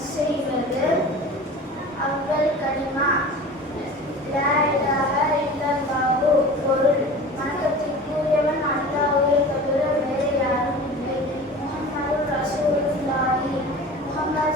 செய்வது அவ்வல் கனிமா. பொருள். வணக்கத்திற்குரியவன் அல்லாஹுவை தவிர வேறு யாரும் இல்லை. முகமது ரசூலுல்லாஹி முகமது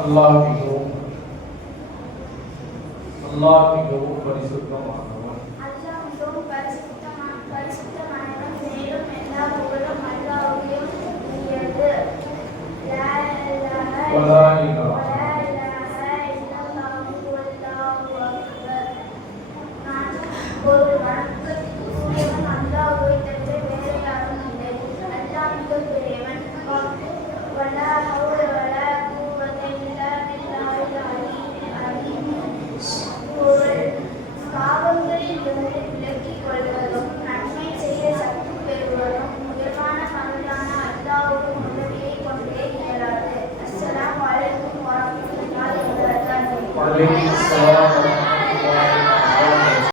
அல்லாஹ் மிகவும் அல்லாஹ் மிகவும் பரிசுத்தமானவன் ஒருவன் Ladies and.